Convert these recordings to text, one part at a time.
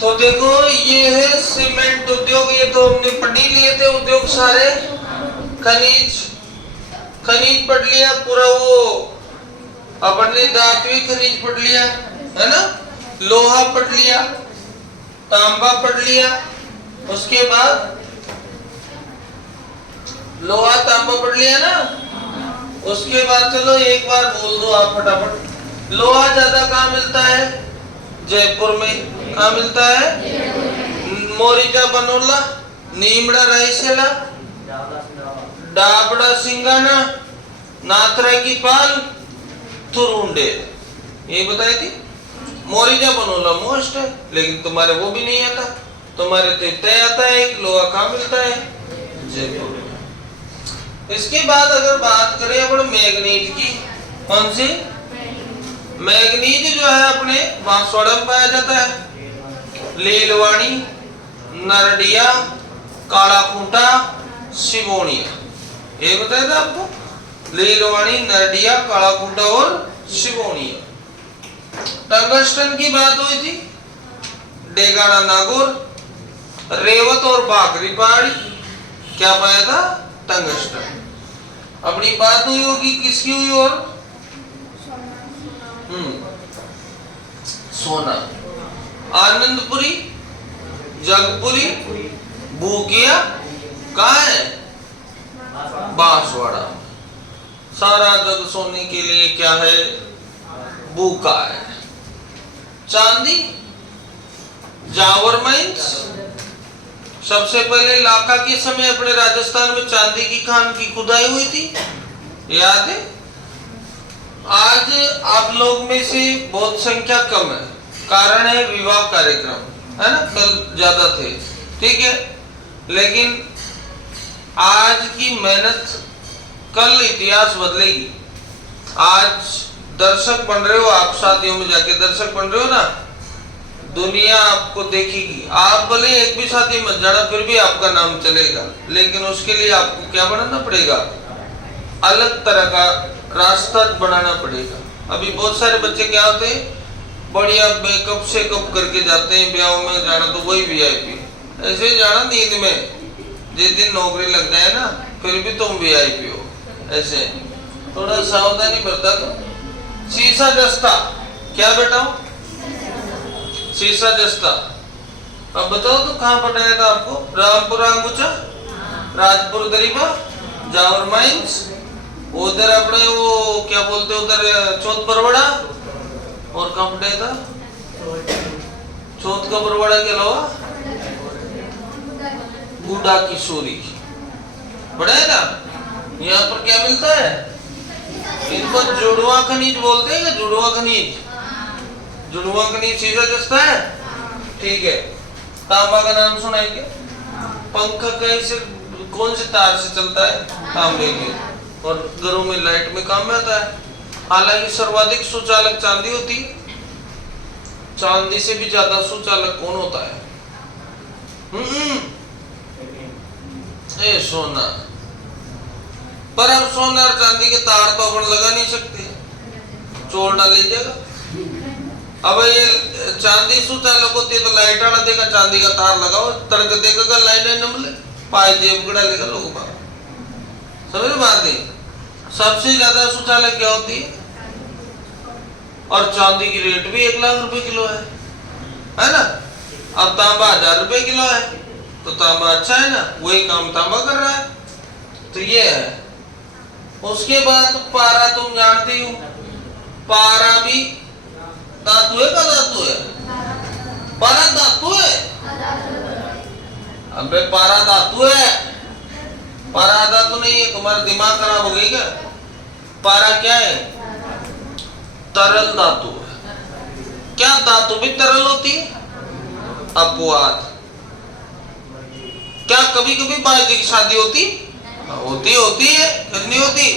तो देखो ये है सीमेंट उद्योग, ये तो हमने पढ़ ही लिए थे उद्योग सारे। खनिज पढ़ लिया पूरा, वो अपन ने धात्विक खनिज पढ़ लिया है ना, लोहा पढ़ लिया, तांबा पढ़ लिया, उसके बाद लोहा तांबा पढ़ लिया ना। उसके बाद चलो एक बार बोल दो आप फटाफट, लोहा ज्यादा कहाँ मिलता है? जयपुर में। कहाँ मिलता है? मोरिजा बनोला, नीमड़ा रायसेला, डाबड़ा सिंगाना, नाथरा की पाल, तुरुंडे। ये बताई थी। मोरिजा बनोला मोस्ट है, लेकिन तुम्हारे वो भी नहीं आता, तुम्हारे तो इतना आता है एक लोहा कहाँ मिलता है? जयपुर। इसके बाद अगर बात करें अपन मैग्नीज की, कौन सी? मैग्नीज जो है अपने बांसवाड़ा में पाया जाता है। लीलवाणी, नरडिया, काला खूंटा, सिवोनिया। ये बताया था आपको, लीलवाणी, नरडिया, काला खूंटा और सिवोनिया। टंगस्टन की बात हुई थी, डेगाना नागौर, रेवत और बागरी पहाड़ी। क्या पाया था? टंगस्टन। अपनी बात हुई होगी किसकी हुई? और सोना। आनंदपुरी, जगपुरी, बूकिया कहाँ है? बांसवाड़ा। सारा जग सोने के लिए क्या है? बूका है। चांदी, जावर माइंस। सबसे पहले लाका के समय अपने राजस्थान में चांदी की खान की खुदाई हुई थी, याद है? आज आप लोग में से बहुत संख्या कम है, कारण है विवाह कार्यक्रम, है ना, कल ज्यादा थे, ठीक है, लेकिन आज की मेहनत कल इतिहास बदलेगी। आज दर्शक बन रहे हो आप, शादियों में जाके दर्शक बन रहे हो ना, दुनिया आपको देखेगी। आप भले एक भी शादी मत जाना, फिर भी आपका नाम चलेगा, लेकिन उसके लिए आपको क्या बनाना पड़ेगा? अलग तरह का रास्ता बनाना पड़ेगा। अभी बहुत सारे बच्चे क्या होते हैं, बढ़िया मेकअप शेकअप करके जाते हैं, ब्याह में जाना तो वही वीआईपी, ऐसे जाना नींद में, जिस दिन नौकरी लग जाए ना फिर भी तुम वीआईपी हो, ऐसे थोड़ा सावधानी बरता दो। शीशा जस्ता, क्या बेटा? शीशा जस्ता। अब बताओ तो कहाँ पढ़ाया था आपको? रामपुर अंगुचा, राजपुर दरीबा, जावर माइंस, उधर अपने वो क्या बोलते उधर चौथ बरवाड़ा, और कहाँ पढ़ाया था? चौथ का बरवाड़ा के अलावा गुडा किशोरी पढ़ाया था। यहाँ पर क्या मिलता है? इनको जुड़वा खनिज बोलते हैं, जुड़वा खनिज। जुड़वा खनिज शीशा जस्ता है, ठीक है। तांबा का नाम सुनाएंगे? पंख कैसे, कौन से तार से चलता है? तांबे के, और घरों में लाइट में काम में आता है। हालांकि सर्वाधिक सुचालक चांदी होती है, चांदी से भी ज्यादा सुचालक कौन होता है? सोना। पर अब सोना और चांदी के तार तो अपन लगा नहीं सकते, चोर डाल लीजिएगा। अब ये चांदी सुचालक होती है तो लाइट आना देगा, चांदी का तार लगाओ, तड़क देगा, लाइट न मिले पाए जेब को डालेगा लोगों का। समझ बात है? सबसे ज्यादा सुचालक क्या होती है? और चांदी की रेट भी 1 लाख रुपए किलो है ना। अब तांबा 1000 रुपए किलो है, तो तांबा अच्छा है ना, वही काम तांबा कर रहा है, तो ये है। उसके बाद पारा, तुम जानते ही हो, पारा भी धातु है का धातु है? पारा धातु है। अबे पारा धातु है, पारा धातु नहीं है, तुम्हारा दिमाग खराब हो गई क्या? पारा क्या है? तरल धातु है। क्या धातु भी तरल होती है? अपवाद। क्या कभी कभी भाई जी की शादी होती? होती है, नहीं होती?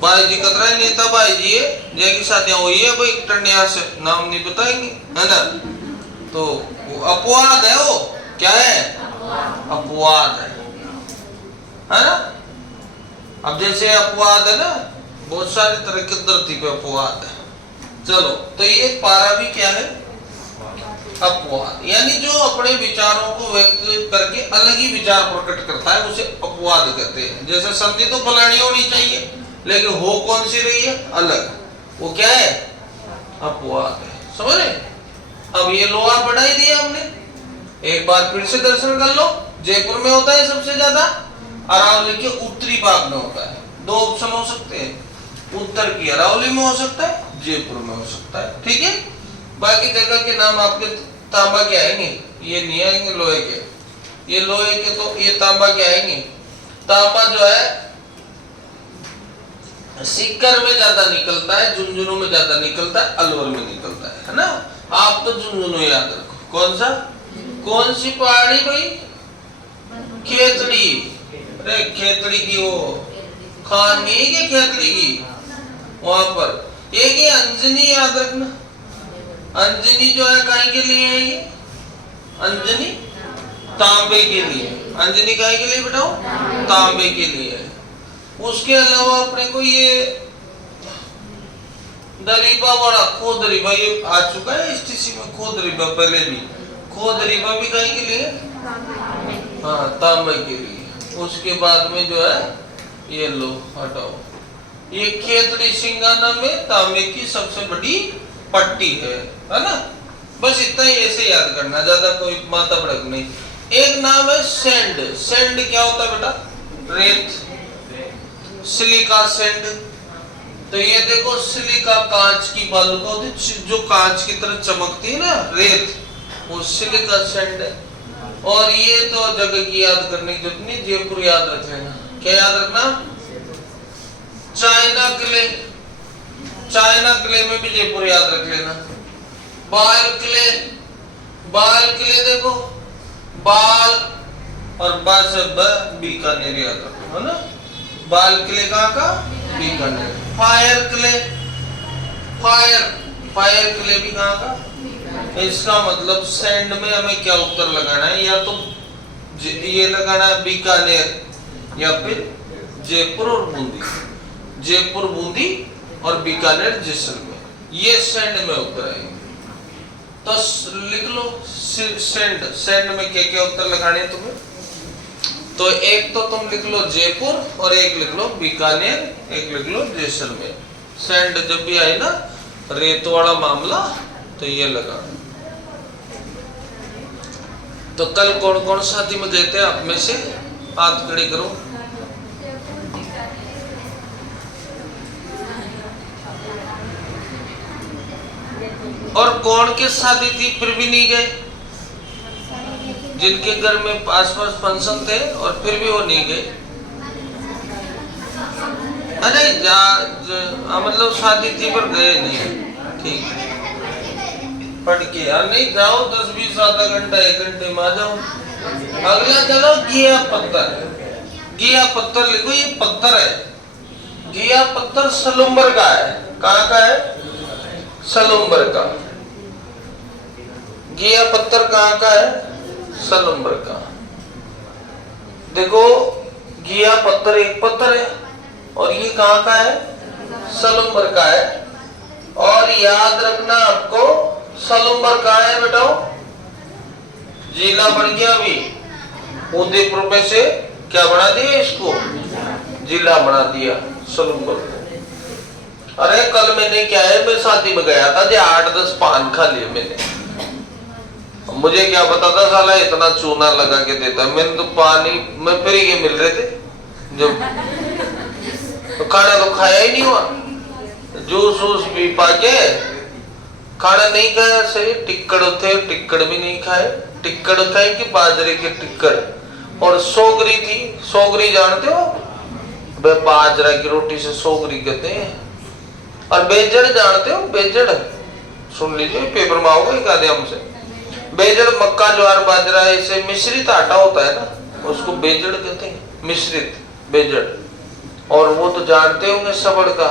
भाई जी कतरा नेता भाई जी है, जैकी शादियां हुई है भाई टंडिया से, नाम नहीं बताएंगे, है ना। तो वो अपवाद है, वो क्या है? अपवाद है ना। अब जैसे अपवाद है ना, बहुत सारे तरह के धरती पे अपवाद है। चलो, तो ये पारा भी क्या है? अपवाद, यानी जो अपने विचारों को व्यक्त करके अलग ही विचार प्रकट करता है उसे अपवाद कहते हैं। जैसे संधि तो फलानी होनी चाहिए, लेकिन हो कौन सी रही है अलग, वो क्या है? अपवाद है। समझ रहे? अब ये लोहा बढ़ाई दिया हमने, एक बार फिर से दर्शन कर लो। जयपुर में होता है सबसे ज्यादा, अरावली के उत्तरी भाग में होता है। दो ऑप्शन हो सकते हैं, उत्तर की अरावली में हो सकता है, जयपुर में हो सकता है। ठीक है, बाकी जगह के नाम आपके तांबा के आएंगे, ये नहीं आएंगे लोहे के। ये लोहे के तो ये तांबा के आएंगे। तांबा जो है सीकर में ज्यादा निकलता है, झुंझुनू में ज्यादा निकलता है, अलवर में निकलता है ना। आप तो झुंझुनू याद रखो। कौन सा? कौन सी पहाड़ी भाई? खेतड़ी। अरे खेतड़ी की वो खान नहीं है, खेतड़ी की वहां पर एक ये अंजनी याद रखना। अंजनी जो है काहे के लिए है? ये अंजनी तांबे के लिए। अंजनी काहे के लिए बेटाओ? तांबे के लिए है। उसके अलावा अपने को ये दरीबा बड़ा खोदरीबा ये आ चुका है एसटीसी में। खोदरीबा पहले भी, खोदरीबा भी काहे के लिए? हाँ, तांबे के लिए। उसके बाद में जो है ये लो हटाओ, ये खेतड़ी सिंगाना में तांबे की सबसे बड़ी पट्टी है ना। बस इतना ही ऐसे याद करना, ज्यादा कोई माथा भड़क नहीं। एक नाम है सैंड। सैंड क्या होता है बेटा? रेत, सिलिका सैंड। तो ये देखो सिलिका कांच की बालू होती, जो कांच की तरह चमकती है ना रेत, वो सिलिका सैंड है। और ये तो जगह की याद करने की जरूरत नहीं, जयपुर याद रख लेना। क्या याद रखना? China clay. चाइना क्ले में भी जयपुर याद रख लेना। बाल क्ले, बाल क्ले देखो, बाल और बस बीकानेर याद रखो, है ना। बाल क्ले कहाँ का? Bikaner. Fire clay, fire, fire clay भी कहाँ का? इसका मतलब सैंड में हमें क्या उत्तर लगाना है? या तो ये लगाना है बीकानेर या फिर जयपुर और बूंदी। जयपुर, बूंदी और बीकानेर, जैसलमेर, ये सैंड में उत्तर आएंगे। तो लिख लो सैंड। सैंड में क्या क्या उत्तर लगाने हैं तुम्हें? तो एक तो तुम लिख लो जयपुर और एक लिख लो बीकानेर, एक लिख लो जैसलमेर। सैंड जब भी आए ना रेत वाला मामला तो ये लगा। तो कल कौन कौन शादी में गए थे आप में से? हाथ खड़े करो। और कौन के शादी थी फिर भी नहीं गए? जिनके घर में आसपास फंक्शन थे और फिर भी वो नहीं गए। अरे मतलब शादी थी पर गए नहीं। ठीक, पढ़ के यार नहीं जाओ, 10-20 आधा घंटा 1 घंटे में आ जाओ। अगला चलो घिया पत्थर। घिया पत्थर लिखो, ये पत्थर है। घिया पत्थर सलूम्बर का है। कहाँ का है? सलूम्बर का। घिया पत्थर कहाँ का है? सलूम्बर का। देखो घिया पत्थर एक पत्थर है और ये कहाँ का है? सलूम्बर का है। और याद रखना आपको सलूम्बर कहाँ है बेटाओ? जिला बन गया। अभी उदयपुर में से क्या बना दिया इसको? जिला बना दिया सलूम्बर को। अरे कल मैंने क्या है, मैं शादी में गया था, जो 8-10 पान खा लिए मैंने। मुझे क्या पता था साला इतना चूना लगा के देता। मैंने तो पानी में फ्री के मिल रहे थे जो, तो खाना तो खाया ही नहीं हुआ। जूस वूस पी पाके खाना नहीं खाया। सही टिक्कड़ थे, टिक्कड़ भी नहीं खाए। टिक्कड़ खाए कि बाजरे के टिक्कड़। और सोगरी थी। सोगरी जानते हो? बाजरा की रोटी से सोगरी कहते हैं। और बेजड़ जानते हो? बेजड़ सुन लीजिए, पेपर में आओगे एक आधे हमसे। बेजड़ मक्का ज्वार बाजरा ऐसे मिश्रित आटा होता है ना, उसको बेजड़ कहते हैं, मिश्रित बेजड़। और वो तो जानते होंगे सबड़ का।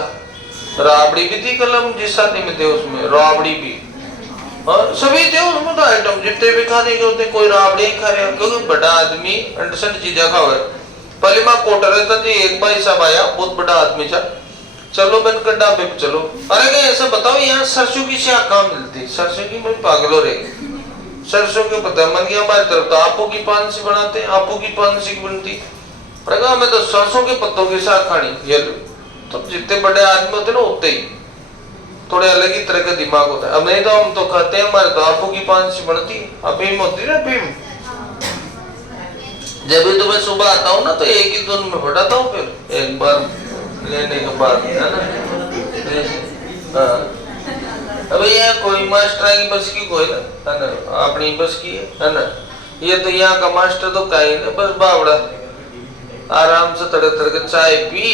राबड़ी भी थी कलम जिस शादी में थे, उसमें राबड़ी भी। और सभी थे उसमें तो आइटम जितने भी खाने के होते, कोई राबड़ी खा रहे, क्योंकि बड़ा आदमी अंडरस्टैंड चीजा खा हुआ है। पहले माँ कोटर रहता थी, एक भाई साहब आया, बहुत बड़ा आदमी था। चलो बनकर ढाबे पे चलो। अरे क्या ऐसा बताओ यहाँ सरसों की शाख कहाँ मिलती? सरसों की मैं पागल हो रही। सरसों के पत्ते मन गया हमारी तरफ तो आपो की पान सी बनाते हैं, आपो की पान सी बनती। मैं तो सरसों के पत्तों के साथ खानी। ये तो जितने बड़े आदमी होते ना उतने ही थोड़े अलग ही तरह का दिमाग होता है। अब नहीं तो हम तो खाते हैं, हमारे तो आपो की पान सी बनती। अफीम होती ना अफीम, जब भी तो मैं सुबह आता हूँ ना तो एक ही धुन में बढ़ाता हूँ, फिर एक बार लेने के बाद, है ना। अबे ये कोई मास्टर की बस की कोई ना, है ना, अपनी बस की है ना। ये तो यहाँ का मास्टर तो कहीं ना, बस बावड़ा आराम से तरह तरह के चाय पी,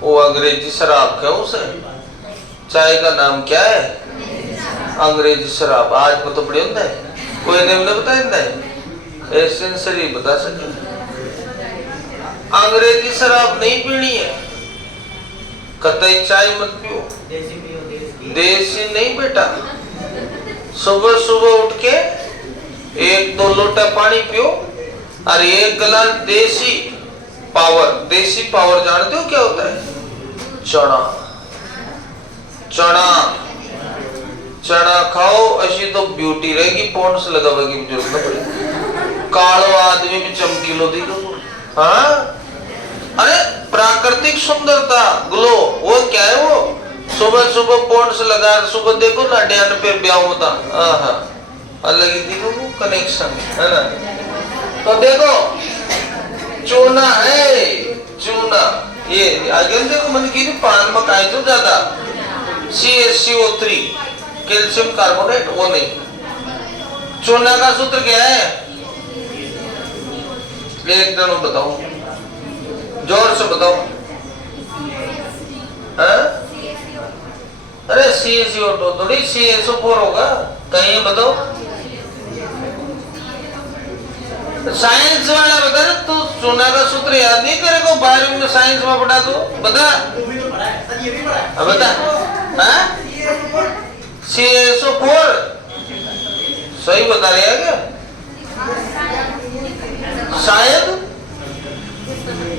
वो अंग्रेजी शराब क्या उसे, चाय का नाम क्या है, अंग्रेजी शराब। आज को तो बड़े होता है, कोई ने मुझे बताया ऐसे शरीर बता सके। अंग्रेजी शराब नहीं पीनी है, कतई चाय मत पियो, देसी नहीं बेटा। सुबह सुबह उठ के 1-2 लोटा पानी पियो और 1 गिलास देसी पावर। देसी पावर जानते हो क्या होता है? चना। चना चना खाओ, ऐसी तो ब्यूटी रहेगी, पॉन्ड्स लगावे की जरूरत न पड़ेगी, कालो आदमी में चमकीलो दिखो। हाँ, अरे प्राकृतिक सुंदरता, ग्लो, वो क्या है वो? सुबह सुबह पॉन्ड्स लगा, सुबह देखो ना ध्यान पे ब्याह होता, अलग ही दिखो वो कनेक्शन, है ना। तो देखो चूना है, चूना ये आगे देखो मन की पान में खाए तो ज्यादा CaCO3 कैल्शियम कार्बोनेट, वो नहीं। चूना का सूत्र क्या है? एक जनो बताओ, जोर से बताओ। अरे CaCO2 थोड़ी CaSO4 होगा, कहीं बताओ। साइंस वाला बता रहे, तू चूना का सूत्र याद नहीं करे को, 12वीं में साइंस में पढ़ा तो बता, बता। CaSO4 सही बता रहे हैं क्या? शायद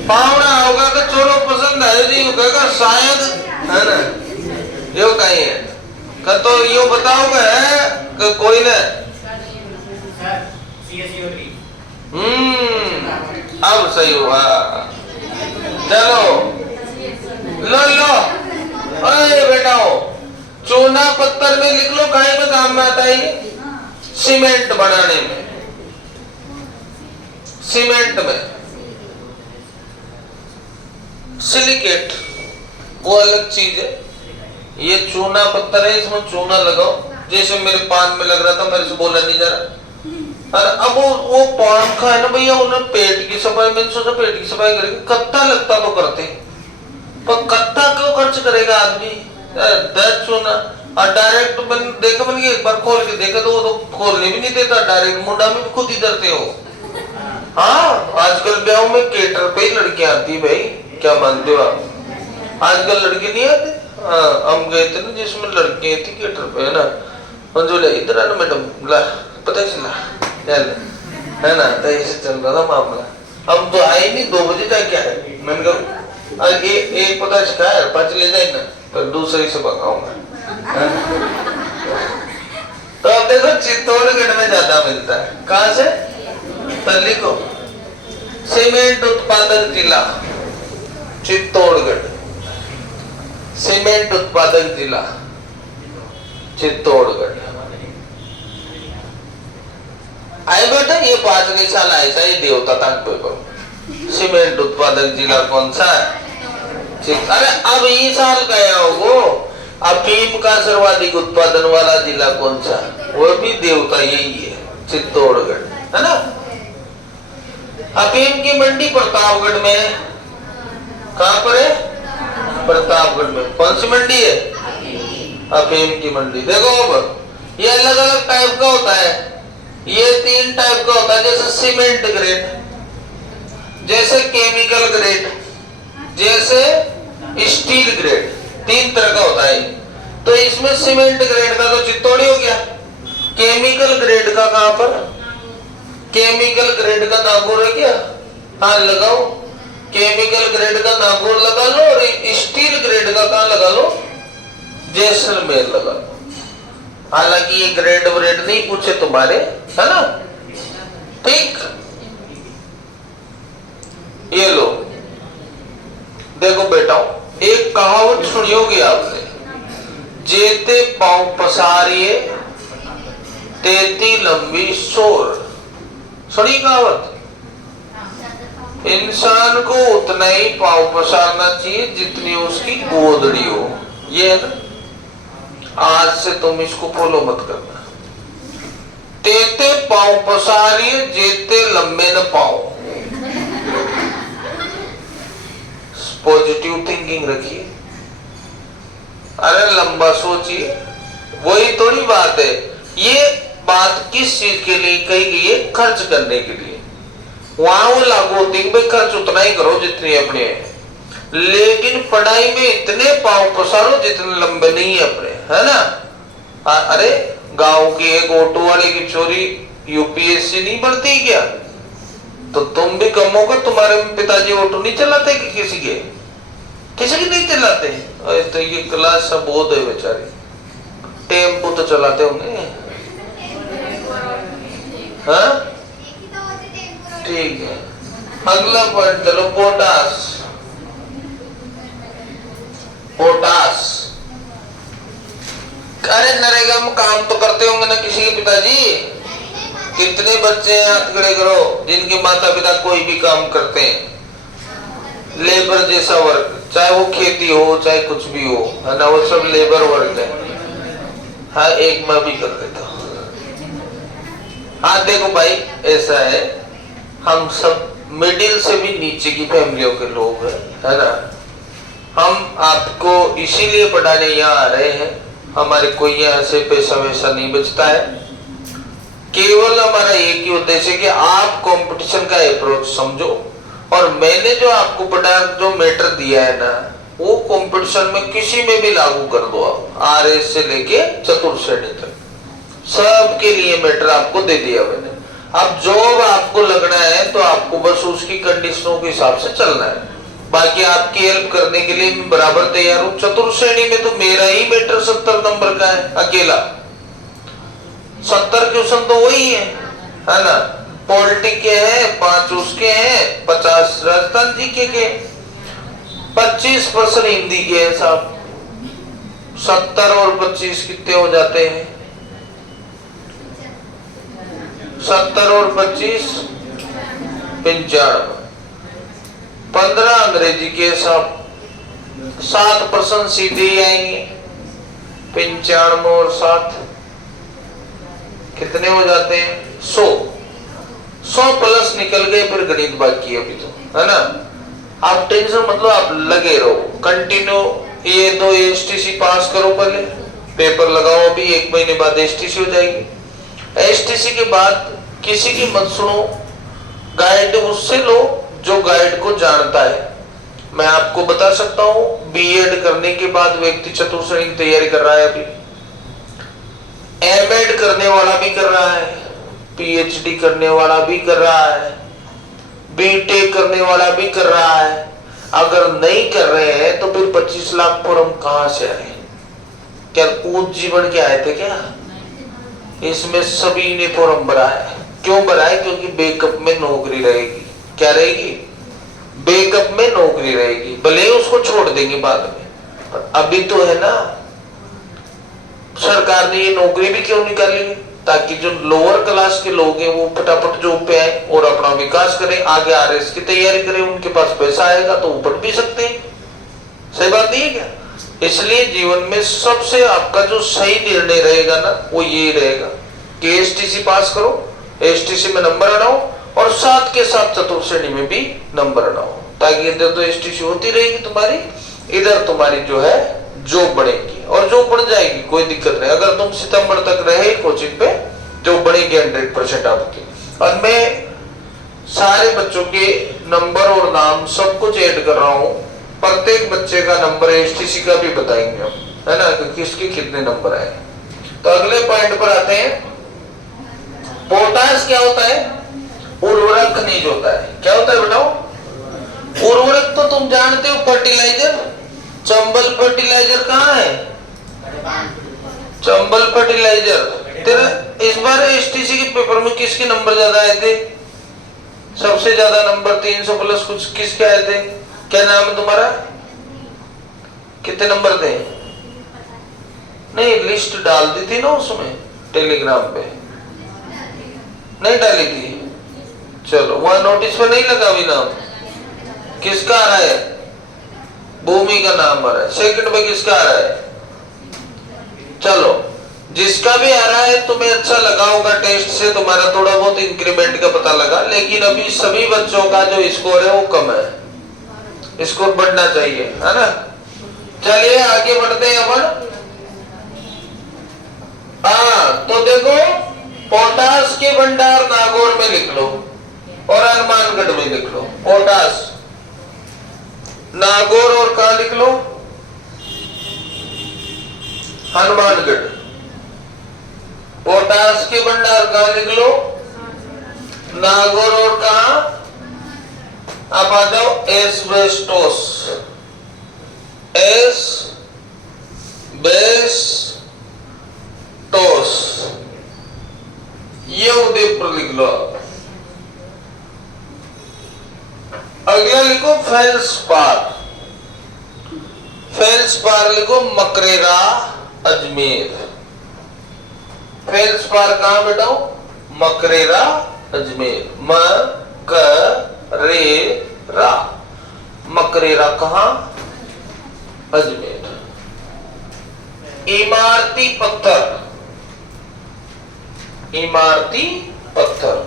पावड़ा होगा कि चोरो पसंद है जी, कहेगा शायद, है ना। यो कहीं है का तो यो बताओगे है कि कोई ने अब सही हुआ। चलो लो लो, अरे बेटा चूना पत्थर में लिख लो, कहीं में काम में आता है, सीमेंट बनाने में, सीमेंट में सिलिकेट वो अलग चीज है, ये चूना पत्थर है, इसमें चूना लगाओ। जैसे मेरे पान में लग रहा था, मेरे से बोला नहीं जा रहा। और अब वो पान खाए ना भैया, उन्हें पेट की सफाई, मैंने सोचा पेट की सफाई करेंगे, कत्ता लगता तो करते, पर कत्ता क्यों खर्च करेगा आदमी? 10 चूना और डायरेक्ट देखा बन एक बार खोल के देखा तो वो तो खोलने भी नहीं देता, डायरेक्ट मुंडा में खुद ही डरते हो। हाँ, आजकल ब्याह में केटर पे ही लड़कियां आती भाई, क्या मानते हो आप? आजकल लड़के नहीं आते। हम गए थे ना जिसमें लड़कियां थी केटर पे, है ना। मंजूला इधर आना मैडम, ला पता चला है ना, तो ऐसे चल रहा था मामला। हम तो आए नहीं, 2 बजे तक क्या है, मैंने कहा एक पता सिखा है, 5 ले जाए ना, तो दूसरे से भगाऊंगा। तो अब देखो चित्तौड़गढ़ में ज्यादा मिलता है, कहाँ से? तल्ली को सीमेंट उत्पादक जिला चित्तौड़गढ़, सीमेंट उत्पादक जिला चित्तौड़गढ़। आए बेटा, ये 5 साल ऐसा ही देवता तक पे सीमेंट उत्पादक जिला कौन सा है? अरे अब ये साल गया हो, अफीम का सर्वाधिक उत्पादन वाला जिला कौन सा? वो भी देवता यही है, चित्तौड़गढ़, है ना। अफीम की मंडी प्रतापगढ़ में है। कहाँ पर है? प्रतापगढ़ में। कौन सी मंडी है? अफीम की मंडी। देखो अब ये अलग अलग टाइप का होता है, ये 3 टाइप का होता है, जैसे सीमेंट ग्रेड, जैसे केमिकल ग्रेड, जैसे स्टील ग्रेड, 3 तरह का होता है। तो इसमें सीमेंट ग्रेड का तो चित्तौड़ी हो गया, केमिकल ग्रेड का कहां पर? केमिकल ग्रेड का नागौर है क्या? हाँ लगाओ, केमिकल ग्रेड का नागौर लगा लो, और स्टील ग्रेड का कहां लगा लो? जैसलमेर लगा लो। हालांकि ये ग्रेड व्रेड नहीं पूछे तुम्हारे, है ना? ठीक, ये लो, देखो बेटा, एक कहावत सुनी होगी आपने, जेते पांव पसारिए तेती लंबी सोर। सुनी कहावत? इंसान को उतना ही पांव पसारना चाहिए जितनी उसकी गोदड़ी हो। ये है ना, आज से तुम इसको फॉलो मत करना। तेते पांव पसारिए जेते लंबे न पाओ। पॉजिटिव थिंकिंग रखिए, अरे लंबा सोचिए। वही थोड़ी बात है, ये बात किस चीज के लिए कही गई है? खर्च करने के लिए। वहां वो लागू होती है भाई खर्च उतना ही करो जितनी अपने है, लेकिन पढ़ाई में इतने पांव पसारो जितने लंबे नहीं है अपने, है ना? अरे गांव की एक ऑटो वाले की छोरी यूपीएससी नहीं बढ़ती क्या? तो तुम भी कम होगा। तुम्हारे पिताजी ऑटो नहीं चलाते कि किसी के नहीं चलाते? तो ये क्लास सब बहुत है बेचारे, टेम्पो तो चलाते होंगे। हाँ ठीक है, अगला पॉइंट चलो, पोटास। पोटास, अरे नरेगा में काम तो करते होंगे ना किसी के पिताजी? कितने बच्चे हैं, हाथ खड़े करो, जिनके माता पिता कोई भी काम करते हैं, लेबर जैसा वर्क, चाहे वो खेती हो चाहे कुछ भी हो, है ना? वो सब लेबर वर्क है। हाँ, एक मैं भी कर देता हूँ। हाँ देखो भाई, ऐसा है, हम सब मिडिल से भी नीचे की फैमिलियों के लोग हैं, है ना? हम आपको इसीलिए पढ़ाने यहाँ आ रहे हैं, हमारे कोई यहाँ से पैसा वैसा नहीं बचता है। केवल हमारा एक ही उद्देश्य है कि आप कंपटीशन का अप्रोच समझो, और मैंने जो आपको पढ़ा, जो मैटर दिया है ना, वो कंपटीशन में किसी में भी लागू कर दो आप, आरएस से लेके चतुर्थ श्रेणी तक, सबके लिए मैटर आपको दे दिया मैंने। अब जॉब आपको लगना है तो आपको बस उसकी कंडीशनों के हिसाब से चलना है। बाकी आपकी हेल्प करने के लिए मैं बराबर तैयार हूँ। चतुर्थ श्रेणी में तो मेरा ही मैटर 70 नंबर का है अकेला। 70 क्वेश्चन तो वही है ना? पॉलिटिक के हैं 5, उसके हैं 50 राजस्थान जीके के, 25% हिंदी के हैं साहब। 70 और 25 कितने हो जाते हैं? 70 और 25 95। 15 अंग्रेजी के सब, 7% सीधे ही आएंगे। 95 और 7 कितने हो जाते हैं? 100 प्लस निकल गए, फिर गणित बाकी है अभी तो, है ना? आप टेंशन मतलब, आप लगे रहो कंटिन्यू। ये 2 एसटीसी पास करो, पहले पेपर लगाओ, अभी 1 महीने बाद एसटीसी हो जाएगी। एसटीसी के बाद किसी की मत सुनो, गाइड उससे लो जो गाइड को जानता है। मैं आपको बता सकता हूँ, बीएड करने के बाद व्यक्ति चतुर्थ श्रेणी की तैयारी कर रहा है, अभी एमएड करने वाला भी कर रहा है, पीएचडी करने वाला भी कर रहा है, बीटेक करने वाला भी कर रहा है। अगर नहीं कर रहे हैं तो फिर 25 लाख फॉर्म कहां से आए? क्या कूद जीवन के आए थे क्या? इसमें सभी ने फॉर्म भरा है। क्यों भरा है? क्योंकि बैकअप में नौकरी रहेगी। क्या रहेगी? बैकअप में नौकरी रहेगी, भले उसको छोड़ देंगे बाद में, पर अभी तो है ना। सरकार ने ये नौकरी भी क्यों निकाली? ताकि जो लोअर क्लास के लोग हैं वो फटाफट जॉब पे आए और अपना विकास करें, आगे आरएस की तैयारी करें। उनके पास पैसा आएगा तो वो पढ़ भी सकते हैं। सही बात नहीं है क्या? इसलिए जीवन में सबसे आपका जो सही निर्णय रहेगा ना, वो ये रहेगा कि एसटीसी पास करो, एसटीसी में नंबर बनाओ, और साथ के साथ चतुर्थ श्रेणी में भी नंबर बनाओ, ताकि इधर तो एसटीसी होती रहेगी तुम्हारी, इधर तुम्हारी जो है जॉब बढ़ेगी, और जॉब बढ़ जाएगी, कोई दिक्कत नहीं। अगर तुम सितंबर तक रहे कोचिंग पे, जॉब बढ़ेगी 100% आपकी। और मैं सारे बच्चों के नंबर और नाम सब कुछ ऐड कर रहा हूँ। प्रत्येक बच्चे का नंबर, एसटीसी का भी बताएंगे हम, है ना, कि किसके कितने नंबर आए। तो अगले पॉइंट पर आते हैं। पोटास क्या होता है? उर्वरक खनिज होता है। क्या होता है बताओ? उर्वरक तो तुम जानते हो, फर्टिलाइजर। चंबल फर्टिलाइजर कहाँ है? चंबल फर्टिलाइजर। तेरा इस बार एसटीसी के पेपर में किसके नंबर ज्यादा आए थे? सबसे ज्यादा नंबर 300 प्लस कुछ किसके आए थे? क्या नाम है तुम्हारा? कितने नंबर थे? नहीं, लिस्ट डाल दी थी ना उसमें टेलीग्राम पे, नहीं डाली थी? चलो, वहां नोटिस पे नहीं लगा अभी नाम? किसका आ रहा है? भूमि का नाम आ रहा है। सेकंड पे किसका आ रहा है? चलो, जिसका भी आ रहा है तुम्हें अच्छा लगा होगा, टेस्ट से तुम्हारा थोड़ा बहुत इंक्रीमेंट का पता लगा, लेकिन अभी सभी बच्चों का जो स्कोर है वो कम है, स्कोर बढ़ना चाहिए, है ना? चलिए आगे बढ़ते हैं अपन। हाँ, तो देखो, पोटास के भंडार नागौर में लिख लो और हनुमानगढ़ में लिख लो। पोटास नागौर और कहा लिख लो? हनुमानगढ़। पोटास के भंडार कहा लिख लो? नागौर और कहा? अब आ जाओ एस्बेस्टोस। एस्बेस्टोस ये उदयपुर लिख लो। अगला लिखो फेल्सपार। फेल्सपार लिखो मकरेरा अजमेर। फेल्सपार कहां बेटा? मकरेरा अजमेर। मकरेरा, मकरेरा कहां? अजमेर। इमारती पत्थर, इमारती पत्थर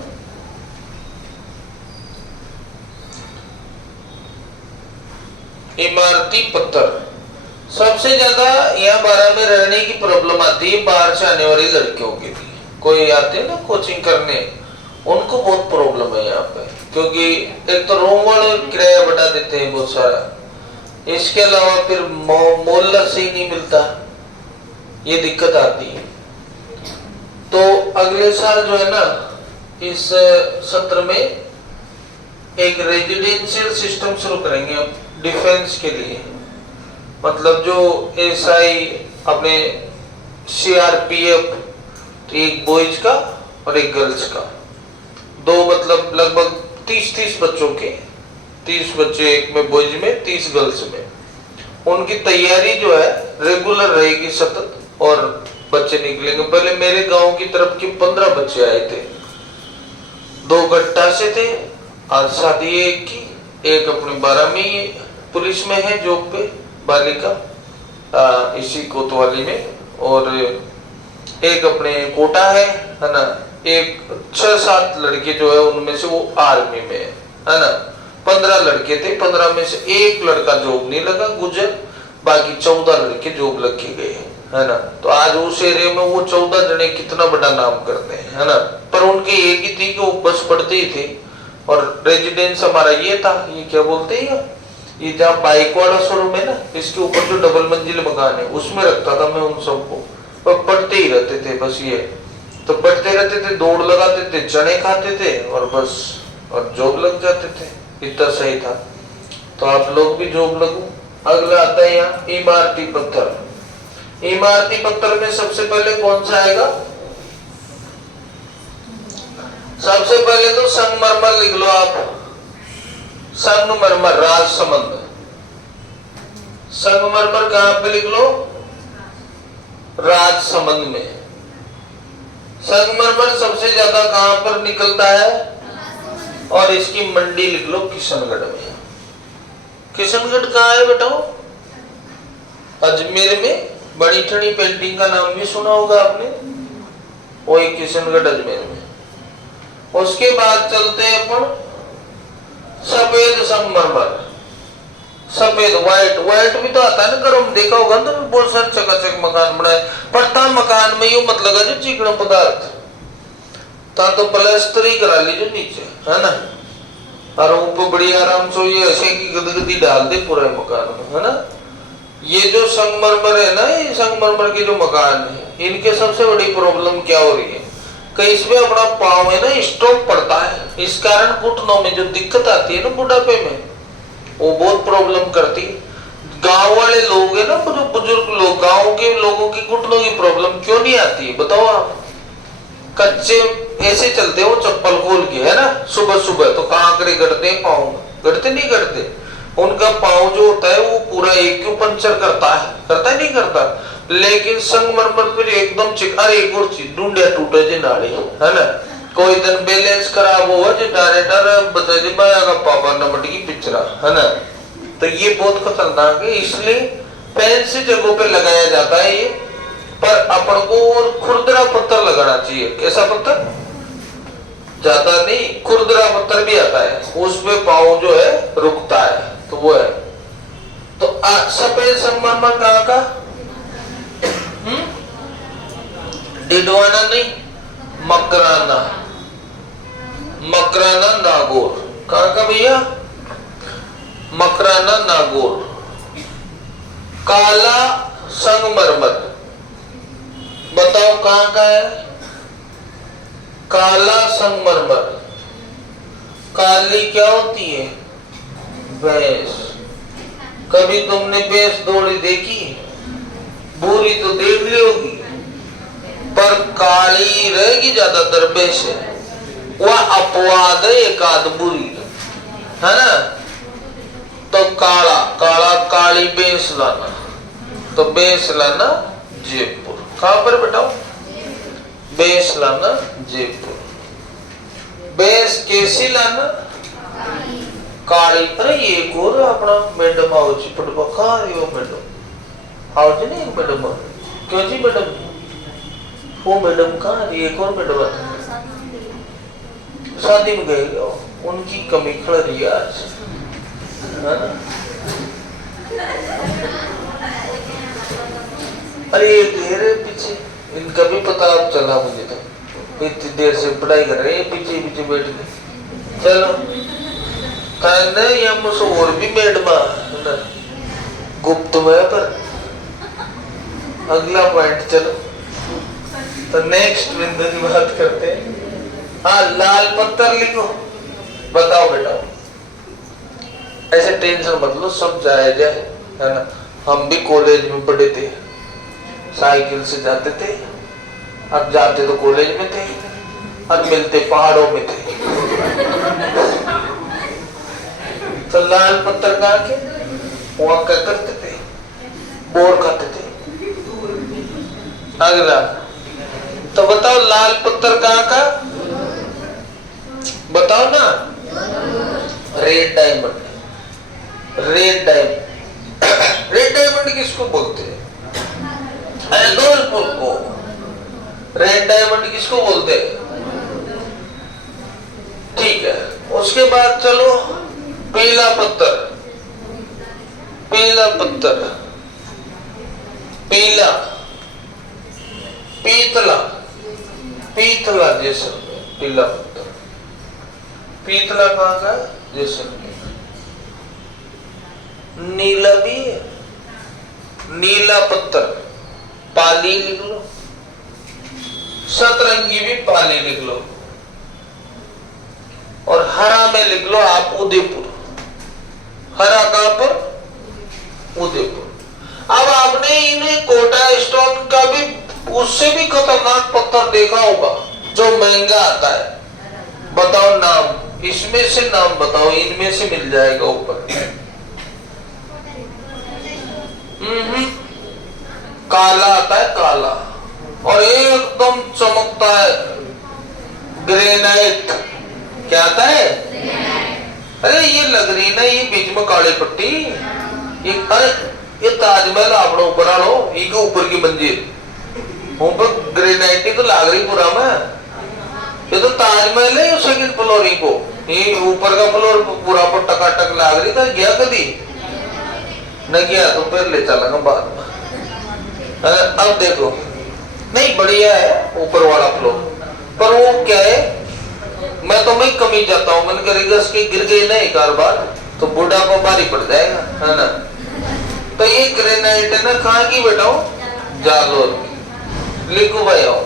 इमारती पत्थर। सबसे ज्यादा यहाँ 12 में रहने की प्रॉब्लम आती है बाहर से आने वाली लड़कियों के लिए। कोई आते हैं ना कोचिंग करने, उनको बहुत प्रॉब्लम है यहाँ पे, क्योंकि एक तो रूम वाले किराया बढ़ा देते हैं बहुत सारा, इसके अलावा फिर मोहल्ला से ही नहीं मिलता, ये दिक्कत आती है। तो अगले साल जो है ना, इस सत्र में एक रेजिडेंशियल सिस्टम शुरू करेंगे अब डिफेंस के लिए। मतलब जो एसआई अपने सीआरपीएफ, एक बॉयज का और एक गर्ल्स का, दो मतलब लगभग 30 बच्चों के, 30 बच्चे एक में बॉयज में, 30 गर्ल्स में, उनकी तैयारी जो है रेगुलर रहेगी सतत, और बच्चे निकलेंगे। पहले मेरे गांव की तरफ के 15 बच्चे आए थे, 2 गट्टा से थे, आज शादी है एक की, एक अपने 12 में पुलिस में है जॉब पे, बालिका इसी कोतवाली में, और एक अपने कोटा है ना। एक 6-7 लड़के जो है उनमें से वो आर्मी में है ना। 15 लड़के थे, 15 में से एक लड़का जॉब नहीं लगा, गुजर, बाकी 14 लड़के जॉब लग के गए, है ना। तो आज उस एरिया में वो 14 जने कितना बड़ा नाम करते हैं, है ना। पर उनकी एक ही थी कि वो बस पढ़ते ही थे, और रेजिडेंस हमारा ये था, ये क्या बोलते हैं, ये जहाँ बाइक वाला शोरूम है ना, इसके ऊपर जो डबल मंजिल मकान है, उसमें रखता था मैं उन सबको, पर पढ़ते ही रहते थे बस। ये तो पढ़ते रहते थे, दौड़ लगाते थे, चने खाते थे और बस, और जॉब लग जाते थे, इतना सही था। तो आप लोग भी जॉब लगो। अगला आता है यहाँ इमारती पत्थर। इमारती पत्थर में सबसे पहले कौन सा आएगा? सबसे पहले तो संगमरमर लिख लो आप। संगमरमर, राजसमंद। संगमरमर कहां पे लिख लो? राजसमंद में। संगमरमर सबसे ज्यादा कहां पर निकलता है? और इसकी मंडी लिख लो किशनगढ़ में। किशनगढ़ कहां है बेटा? अजमेर में। बड़ी ठनी पेंटिंग का नाम भी सुना होगा आपने, वही किशनगढ़ अजमेर में। उसके बाद चलते हैं अपन सफेद संगमरमर। सफेद, व्हाइट, व्हाइट भी तो आता है ना, करो देखा होगा ना, बहुत सारे चकाचक मकान बनाए, पर ता मकान में यू मत लगा जो चिकना पदार्थ, ता तो प्लास्टर ही करा लीजिए नीचे, है ना, और ऊपर बड़ी आराम से ये ऐसे की गदगदी डाल दे पूरे मकान में, है ना। ये जो संगमरमर है ना, ये संगमरमर के जो मकान है, इनके सबसे बड़ी प्रॉब्लम क्या हो रही है, कहीं इसमें अपना पाँव है ना स्ट्रोक पड़ता है, इस कारण घुटनों में जो दिक्कत आती है ना बुढ़ापे में, वो बहुत प्रॉब्लम करती है। गांव वाले लोग है ना, जो बुजुर्ग लोग, गांव के लोगों की घुटनों की प्रॉब्लम क्यों नहीं आती बताओ आप? कच्चे ऐसे चलते हो चप्पल खोल के, है ना, सुबह सुबह तो कांकरे गड़ते, पाँव गड़ते नहीं गड़ते? उनका पाँव जो होता है वो पूरा एक्यूपंक्चर करता है नहीं करता? लेकिन संगमरमर फिर एकदम अरे एक और चीज, ढूंढिया टूटे जे नाड़ी, है ना, कोई दिन बैलेंस खराब हुआ जो डायरेक्टर बता दे का पापा नमट की पिक्चरा, है ना, तो ये बहुत खतरनाक है। इसलिए फैंसी जगहों पे लगाया जाता है ये, पर अपन को और खुरदरा पत्थर लगाना चाहिए। कैसा पत्थर? ज्यादा नहीं, खुरदरा पत्थर भी आता है, उस पे पाँव जो है रुकता है, तो वो है। तो सफेद संगमरमर कहाँ का? डिडवाना नहीं, मकराना, मकराना नागौर। कहाँ का भैया? मकराना नागौर। काला संगमरमर बताओ कहाँ का है? काला संगमरमर। काली क्या होती है? भैंस। कभी तुमने भैंस दौड़ी देखी? बुरी तो देख ली होगी, पर काली रहेगी ज्यादातर भैंस है, वह अपवाद है एक आध बुरी, है ना। तो काला काला काली भैंस लाना, तो भैंस लाना जयपुर। कहां पर बताओ? भैंस लाना जयपुर। भैंस कैसी लाना? काली। अरे एक और अपना मैडम आओ जी, पटवा कहाँ रही हो मैडम? आओ जी, नहीं मैडम, क्यों जी मैडम? वो मैडम कहाँ रही? एक और मैडम शादी में गए, उनकी कमी खड़ रही है आज, है ना। अरे तेरे पीछे इनका भी पता अब चला मुझे, तो इतनी देर से पढ़ाई कर रहे हैं पीछे पीछे बैठ के। चलो कहने या मुझसे और भी मैडमा गुप्त में, पर अगला पॉइंट चलो। तो नेक्स्ट बिंदु की बात करते हैं। हाँ, लाल पत्थर लिखो। बताओ बेटा, ऐसे टेंशन मत लो, सब जायज है ना। हम भी कॉलेज में पढ़े थे, साइकिल से जाते थे, अब जाते तो कॉलेज में थे, अब मिलते पहाड़ों में थे। तो लाल पत्थर कहाँ के? वहां क्या करते थे? बोर खाते थे। अगला तो बताओ, लाल पत्थर कहाँ का? बताओ ना। Red diamond. Red diamond, red diamond किसको बोलते हैं? धौलपुर को। रेड डायमंड किसको बोलते हैं? ठीक है। उसके बाद चलो, पीला पत्थर। पीला पत्थर, पीला, पीतला, पीतला जैसलमेर। पीला पत्थर, पीतला कहाँ का? जैसलमेर। नीला भी है, नीला पत्थर, पाली लिख लो। सतरंगी भी पाली लिख लो। और हरा में लिख लो आप उदयपुर। हरा कहां पर? उदयपुर। अब आपने इन्हें कोटा स्टोन का भी, उससे भी खतरनाक पत्थर देखा होगा जो महंगा आता है। बताओ नाम, इसमें से नाम बताओ, इनमें से मिल जाएगा ऊपर। काला आता है, काला, और एकदम चमकता है ग्रेनाइट। क्या आता है? अरे ये लग रही ना, ये बीच में काली पट्टी, ये अरे ये ताजमहल आपने ऊपर आ लो, ये ऊपर की मंजिल ऊपर ग्रेनाइट ही तो लाग रही पूरा में। ये तो ताजमहल है, सेकंड फ्लोर ही को, ये ऊपर का फ्लोर पूरा पर टकाटक लाग रही था। गया कभी न गया तो फिर ले चलेगा बाद में। अब देखो, नहीं बढ़िया है ऊपर वाला फ्लोर, पर वो क्या है, मैं तो मैं कमी जाता हूँ, मन करेगा इसके गिर गए ना एक बार तो बूढ़ा को भारी पड़ जाएगा, है ना। तो ये ग्रेनाइट है ना, कहाँ की बेटाओ? जालोर। लिखो भाई, आओ,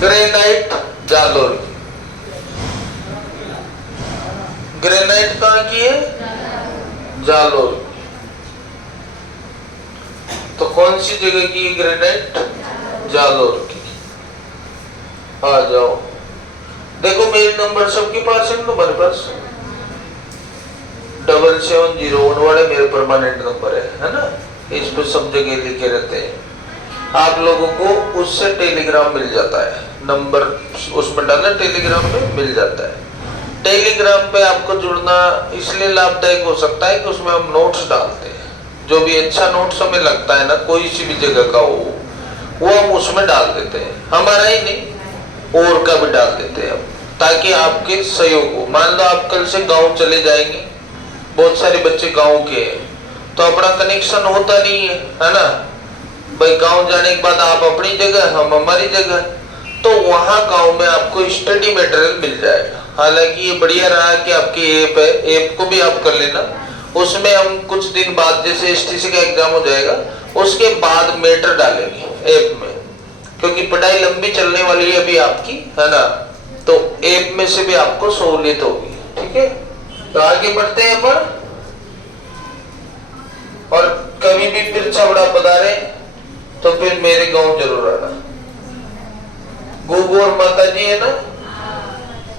ग्रेनाइट जालोर। ग्रेनाइट कहाँ की है? जालोर। तो कौन सी जगह की ग्रेनाइट? जालोर की। आ जाओ, देखो मेरे नंबर सबके पास है, तुम्हारे पास 7701 वाले मेरे परमानेंट नंबर है ना, इस पे सब जगह लिखे रहते हैं। आप लोगों को उससे टेलीग्राम मिल जाता है, नंबर उसमें डालना, टेलीग्राम में मिल जाता है। टेलीग्राम पे आपको जुड़ना इसलिए लाभदायक हो सकता है कि उसमें हम नोट्स डालते हैं, जो भी अच्छा नोट्स हमें लगता है ना, कोई सी भी जगह का हो, वो हम उसमें डाल देते हैं। हमारा ही नहीं, और का भी डाल देते हैं हम, ताकि आपके सहयोग हो। मान लो आप कल से गाँव चले जाएंगे, बहुत सारे बच्चे गाँव के हैं, तो अपना कनेक्शन होता नहीं है ना भाई। गांव जाने के बाद आप अपनी जगह, हम हमारी जगह, तो वहां गांव में आपको स्टडी मटेरियल मिल जाएगा। हालांकि ये बढ़िया रहा कि आपकी ऐप है, ऐप को भी आप कर लेना। उसमें हम कुछ दिन बाद, जैसे एसटीसी का एग्जाम हो जाएगा उसके बाद मैटर डालेंगे ऐप में, क्योंकि पढ़ाई लंबी चलने वाली है अभी आपकी, है ना, तो ऐप में से भी आपको सहूलियत होगी। ठीक है, तो आगे बढ़ते हैं अपन। और कभी भी फिर छबड़ा पधारे तो फिर मेरे गांव जरूर आना। गोगोर माता जी है ना,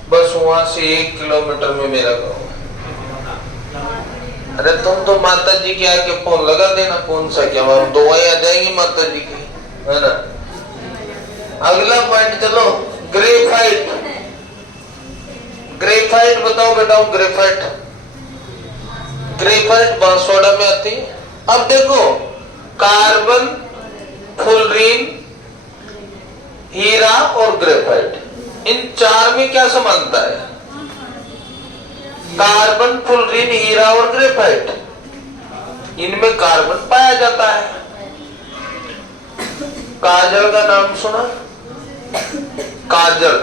बस वहां से 1 किलोमीटर में मेरा गांव है। अरे तुम तो माता जी के आके फोन लगा देना, कौन सा क्या, हम दुआएं आ जाएंगी माता जी की, है ना। अगला पॉइंट चलो, ग्रेफाइट। ग्रेफाइट बताओ बेटा, ग्रेफाइट। ग्रेफाइट बांसवाड़ा में आती है। अब देखो, कार्बन, फुलरीन, हीरा और ग्रेफाइट, इन चार में क्या समानता है? कार्बन, फुलरीन, हीरा और ग्रेफाइट, इनमें कार्बन पाया जाता है। काजल का नाम सुना? काजल,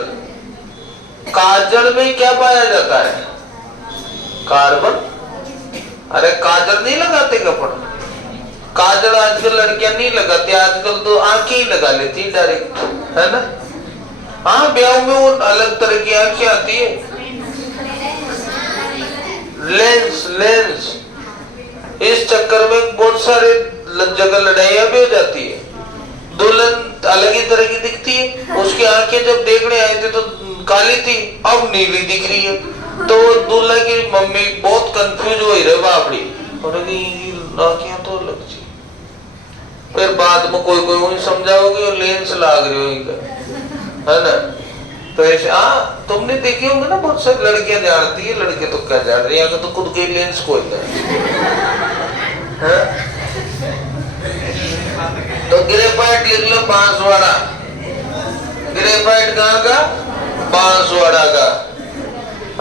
काजल में क्या पाया जाता है? कार्बन। अरे काजल नहीं लगाते कपड़ा, काजल आजकल लड़कियां नहीं लगाती, आजकल तो आंखें ही लगा लेती डायरेक्ट, है ना। हाँ, ब्याह में वो अलग तरह की आंखें आती है, लेंस, लेंस। इस चक्कर में बहुत सारे जगह लड़ाइयां भी हो जाती है। दुल्हन अलग ही तरह की दिखती है, उसकी आंखें जब देखने आए थे तो काली थी, अब नीली दिख रही है, तो दूल्हा की मम्मी बहुत कंफ्यूज हो रही बापड़ी, आंखें तो अलग थी। फिर बाद में कोई कोई वही समझाओगे लेंस लाग रही हो, है ना। तो ऐसे तुमने देखी होंगे ना, बहुत सारी लड़कियां जानती है, लड़के तो क्या जान रहे हैं, तो खुद के लेंस खोल है। तो ग्रेफाइट लिख लो, बांसवाड़ा। ग्रेफाइट कहाँ का? बांसवाड़ा का।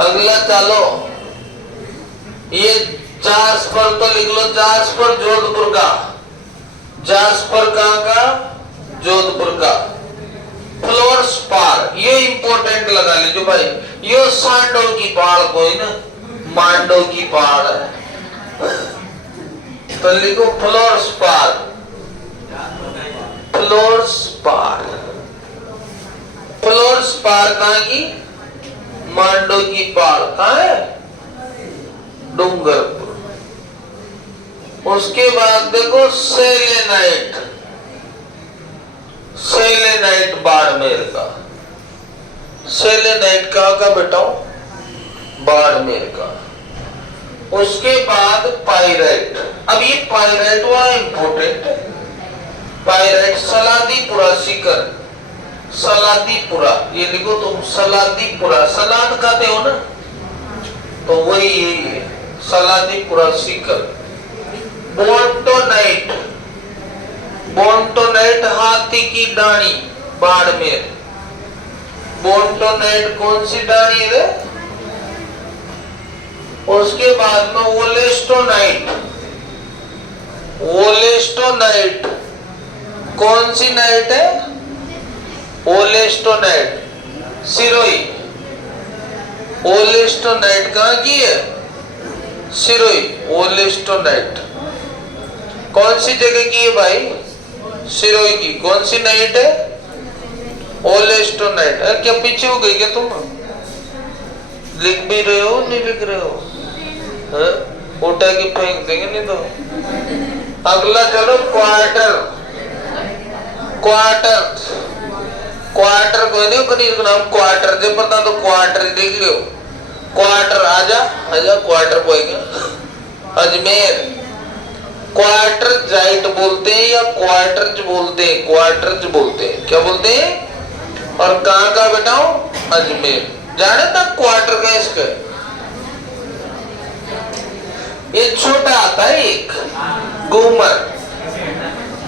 अगला चलो, ये जास्पर तो लिख लो, जास्पर जोधपुर का। जास्पर कहाँ का? जोधपुर का। फ्लोरस्पार, ये इंपॉर्टेंट लगा लीजिए भाई, ये सांडो की पहाड़ कोई ना, मांडो की पहाड़ है, तो लिखो फ्लोरस्पार। फ्लोरस्पार, फ्लोरस्पार कहाँ की? मांडो की पहाड़ कहाँ है? डूंगरपुर। उसके बाद देखो सेलेनाइट, सेलेनाइट बाड़मेर का। सेलेनाइट कहाँ का बेटा? बाड़मेर का। उसके बाद पाइराइट। अब ये पाइराइट हुआ इंपोर्टेंट है। पाइराइट सलादीपुरा सीकर, सलादीपुरा, ये लिखो तुम, सलादीपुरा। सलाद खाते हो ना, तो वही यही है, सलादीपुरा सीकर। बोल्टोनाइट, बोल्टोनाइट हाथी की डाणी, बाड़मेर। बोल्टोनाइट कौन सी डाणी है? उसके बाद में वोलेस्टोनाइट। वोलेस्टोनाइट कौन सी नाइट है? ओलेस्टोनाइट, सिरोही। ओलेस्टोनाइट कहाँ की है? सिरोही। ओलेस्टोनाइट कौन सी जगह की है भाई? सिरोही की। कौन सी नाइट है? ओलेस्टोनाइट। क्या पीछे हो गई क्या तुम? लिख भी रहे हो, नहीं लिख रहे हो? उठा के फेंक देंगे नहीं तो। अगला चलो क्वार्टर। क्वार्टर क्वार्टर कोई नहीं कहीं नाम क्वार्टर जो पता तो क्वार्टर देख लियो। क्वार्टर आजा आजा क्वार्टर बोलेंगे अजमेर। क्वार्टर जाइट बोलते हैं या क्वार्टर्ज बोलते हैं? क्वार्टर्ज बोलते हैं। क्या बोलते हैं? और कहाँ का बेटाओ? अजमेर। जाने तक क्वार्टर का इसका ये छोटा आता है एक घूमर।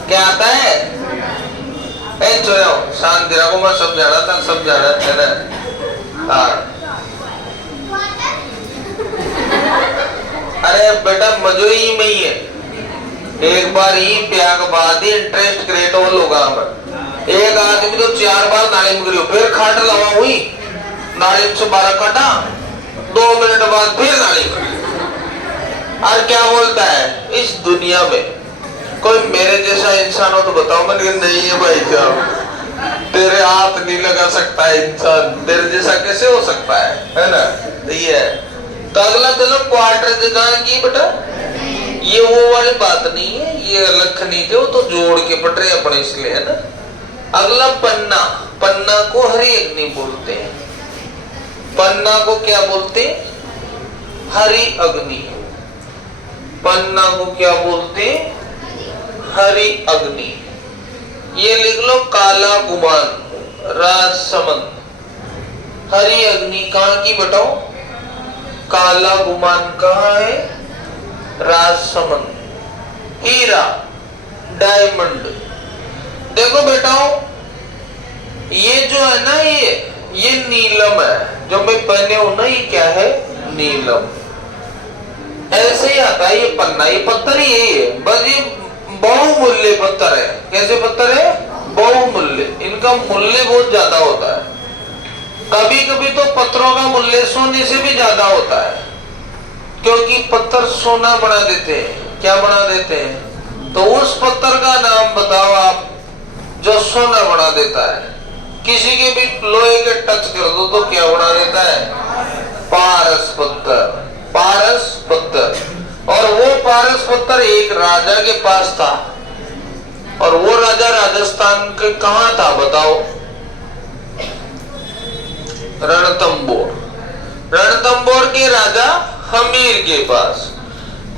क्या आता है? शांति रखो मैं सब जाना था सब जाना है ना। हाँ अरे बेटा मजो ही में ही है। एक बार ही प्याग बाद ही इंटरेस्ट क्रिएट हो लोगा पर एक आदमी तो 4 बार नाली में गिरी फिर खाट लगा हुई नाली से 12 काटा 2 मिनट बाद फिर नाली में। और क्या बोलता है इस दुनिया में कोई मेरे जैसा इंसान हो तो बताओ। मैंने नहीं है भाई साहब तेरे हाथ नहीं लगा सकता है इंसान तेरे जैसा कैसे हो सकता है ना। तो ये है तो अगला चलो क्वार्टर जगह की बेटा ये वो वाली बात नहीं है ये अलग नहीं थे वो तो जोड़ के पट रहे अपने इसलिए है ना। अगला पन्ना। पन्ना को हरी अग्नि बोलते हैं। पन्ना को क्या बोलते हैं? हरी अग्नि। पन्ना को क्या बोलते हैं? हरी अग्नि। ये लिख लो काला गुमान राजसमंद। हरी अग्नि कहाँ की बताओ? काला गुमान कहाँ है? राजसमंद। हीरा डायमंड। देखो बेटाओ ये जो है ना ये नीलम है जो मैं पहने हूं ना ये क्या है? नीलम। ऐसे ही आता है ये पन्ना। ये पत्थर ही है बस ये बहुमूल्य पत्थर है। कैसे पत्थर है? बहुमूल्य। इनका मूल्य बहुत ज्यादा होता है। कभी कभी तो पत्थरों का मूल्य सोने से भी ज्यादा होता है क्योंकि पत्थर सोना बना देते हैं। क्या बना देते हैं? तो उस पत्थर का नाम बताओ आप जो सोना बना देता है। किसी के भी लोहे के टच कर दो तो क्या बना देता है? पारस पत्थर। पारस पत्थर। और वो पारस पत्थर एक राजा के पास था और वो राजा राजस्थान के कहां था बताओ? रणथंबोर। रणथंबोर के राजा हमीर के पास।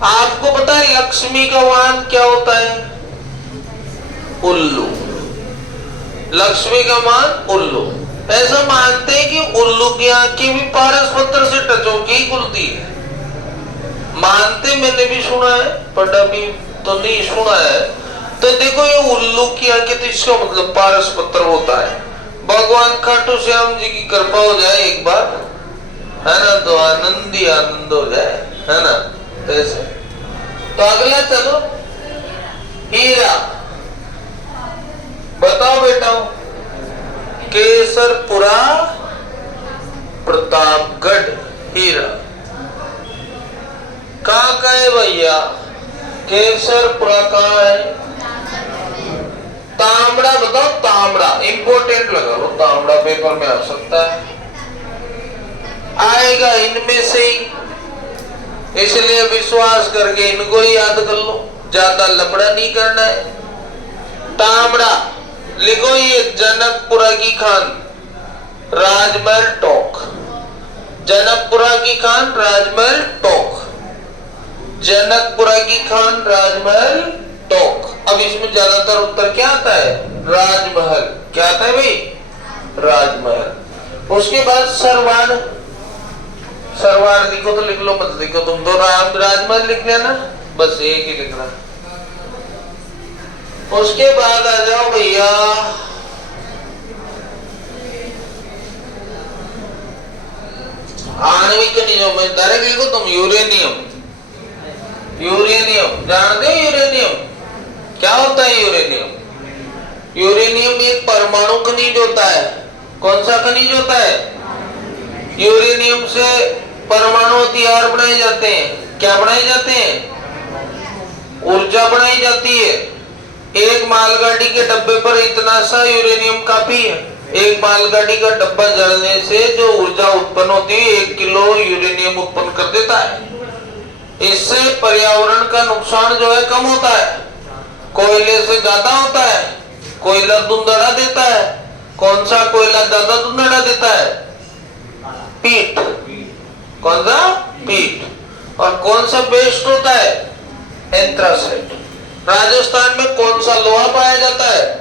आपको पता है लक्ष्मी का वाहन क्या होता है? उल्लू। लक्ष्मी का वाहन उल्लू। ऐसा मानते हैं कि उल्लू की आंखें भी पारस पत्थर से टच होकर ही खुलती है। मानते मैंने भी सुना है पर अभी तो नहीं सुना है। तो देखो ये उल्लू की आंखें तो इसका मतलब पारस पत्थर होता है। भगवान खाटू श्याम जी की कृपा हो जाए एक बार है ना तो आनंद ही आनंद हो जाए है ना। ऐसे तो अगला चलो हीरा। बताओ बेटा केसरपुरा प्रतापगढ़ हीरा कहाँ का है भैया? केसरपुरा कहाँ है? तांबड़ा बताओ। तांबड़ा इंपोर्टेंट लगा लो। तांबड़ा पेपर में आ सकता है आएगा इनमें से ही इसलिए विश्वास करके इनको ही याद कर लो। ज्यादा लफड़ा नहीं करना है। तांबड़ा लिखो ये जनकपुरा की खान राजमहल टोक। जनकपुरा की खान राजमहल टोक। जनकपुरा की खान राजमहल टोक। अब इसमें ज्यादातर उत्तर क्या आता है? राजमहल। क्या आता है भाई? राजमहल। उसके बाद सरवाड़। सरवाड़ लिखो तो लिख लो मत लिखो तुम तो राजमहल लिख लेना बस एक ही लिखना। उसके बाद आ जाओ भैया आणविक खनिजों में डायरेक्ट लिखो तुम यूरेनियम। यूरेनियम जानते हो? यूरेनियम क्या होता है? यूरेनियम यूरेनियम एक परमाणु खनिज होता है। कौन सा खनिज होता है? यूरेनियम से परमाणु हथियार बनाए जाते हैं। क्या बनाए जाते हैं? ऊर्जा बनाई जाती है। एक मालगाड़ी के डब्बे पर इतना सा यूरेनियम काफी है। एक मालगाड़ी का डब्बा जलने से जो ऊर्जा उत्पन्न होती है 1 किलो यूरेनियम उत्पन्न कर देता है। इससे पर्यावरण का नुकसान जो है कम होता है। कोयले से ज्यादा होता है, कोयला धुंधड़ा देता है। कौन सा कोयला ज्यादा धुंधड़ा देता है? पीट। कौन सा? पीट। और कौन सा बेस्ट होता है? एंथ्रासाइट। राजस्थान में कौन सा लोहा पाया जाता है?